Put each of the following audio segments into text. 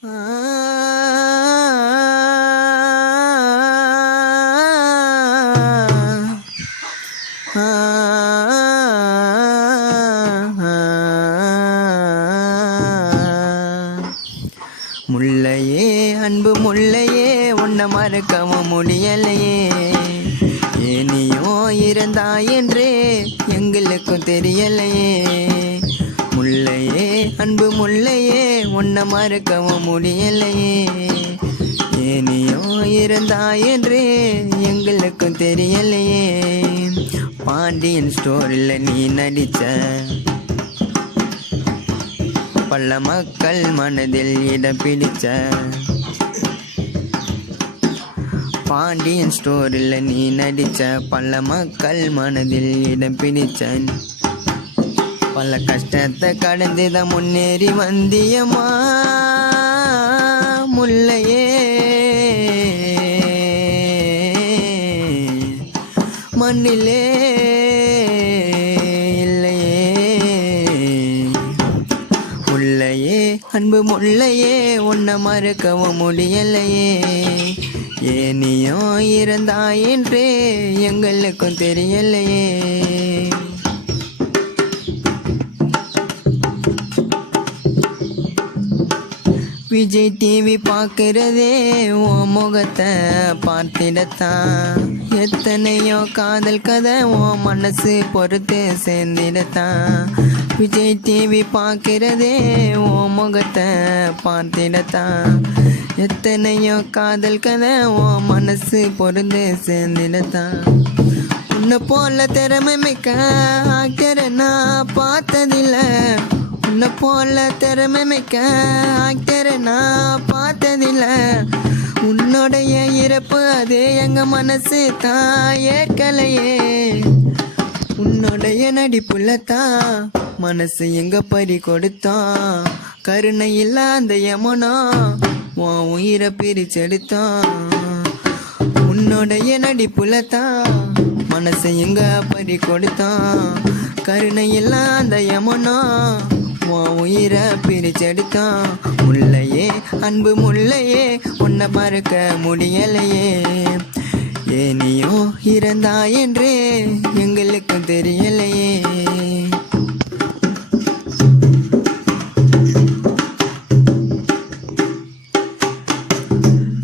முல்லையே அன்பு முல்லையே உன்னை மறக்கவும் முடியலையே, ஏனியோ இருந்தாய் என்றே எங்களுக்கும் தெரியலையே. முல்லையே அன்பு முல்லையே உன்னை மறக்கவும் முடியலையே, ஏனியோ இருந்தாய் என்றே எங்களுக்கும் தெரியலையே. பாண்டியன் ஸ்டோரில் நீ நடித்த பல மக்கள் மனதில் இடம் பிடிச்ச, பாண்டியன் ஸ்டோரில் நீ நடித்த பல மக்கள் மனதில் இடம் பிடிச்ச. பல கஷ்டத்தை கடந்துதான் முன்னேறி வந்தியம்மா முல்லையே. மண்ணிலே முல்லையே அன்பு முல்லையே உன்னை மறக்கவும் முடியலையே, ஏனியோ இருந்தாய் என்றே எங்களுக்கும் தெரியலையே. விஜய் டிவி பார்க்கிறதே உன் முகத்தை பார்த்திடத்தான், எத்தனையோ காதல் கதை உன் மனசு பொறுத்து சேர்ந்திடத்தான். விஜய் டிவி பார்க்கிறதே உன் முகத்தை பார்த்திடத்தான், எத்தனையோ காதல் கதை உன் மனசு பொறுத்து சேர்ந்திடத்தான். உன்னை போல திறமை மிக்க ஆக்டரை நான் பார்த்ததில்லை, உன்னை போல திறமை மிக்க ஆக்டரை நான் பார்த்ததில்லை. உன்னுடைய இறப்பு அது எங்க மனசு தான் ஏற்கலையே, உன்னுடைய நடிப்புல தான் மனசு எங்க பறி கொடுத்தான். கருணை இல்லாத யமுனா உன் உயிரை பிரிச்செடுத்தான், உன்னுடைய நடிப்புல தான் மனசு எங்க பறி கொடுத்தான். கருணை இல்லாத யமுனா உன் உயிரை பிரிச்செடுத்தான். முல்லையே அன்பு முல்லையே உன்னை மறக்க முடியலையே, ஏனியோ இருந்தாய் என்றே எங்களுக்கு தெரியலையே.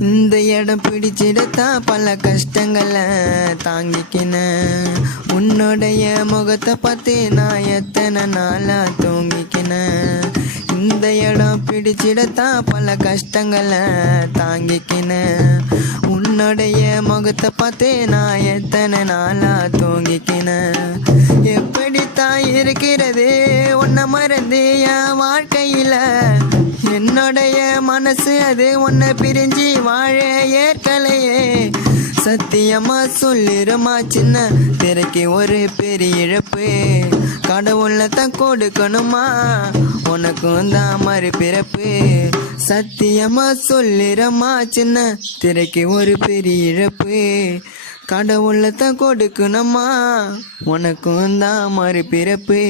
இந்த இடம் பிடிச்சிடத்தான் பல கஷ்டங்களை தாங்கிக்கினேன், உன்னுடைய முகத்தை பார்த்து நான் எத்தனை நாளா தூங்கிக்கினேன். இந்த இடம் பிடிச்சிடத்தான் பல கஷ்டங்களை தாங்கிக்கினேன், உன்னுடைய முகத்தை பார்த்து நான் எத்தனை நாளா தூங்கிக்கினேன். எப்படித்தான் இருக்கிறது உன்னை மறந்து என் வாழ்க்கையில, என்னுடைய மனசு அது உன்னை பிரிஞ்சு வாழ ஏற்கலையே. சத்தியமா சொல்லிருமா சின்ன திரைக்கு ஒரு பெரிய இழப்பு, கடவுளை தான் கொடுக்கணுமா உனக்கும் தான் மறுபிறப்பு. சத்தியமா சொல்லிருமா சின்ன திரைக்கு ஒரு பெரிய இழப்பு, கடவுளை தான் கொடுக்கணுமா உனக்கும் தான் மறுபிறப்பு.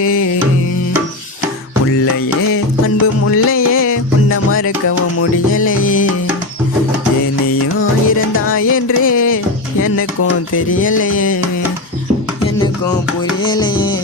முல்லையே அன்பு முல்லையே உன்னை மறக்கவும் முடியலையே, ஏனையோ இருந்தாய் என்றே எனக்கும் தெரியலையே, எனக்கும் புரியலையே.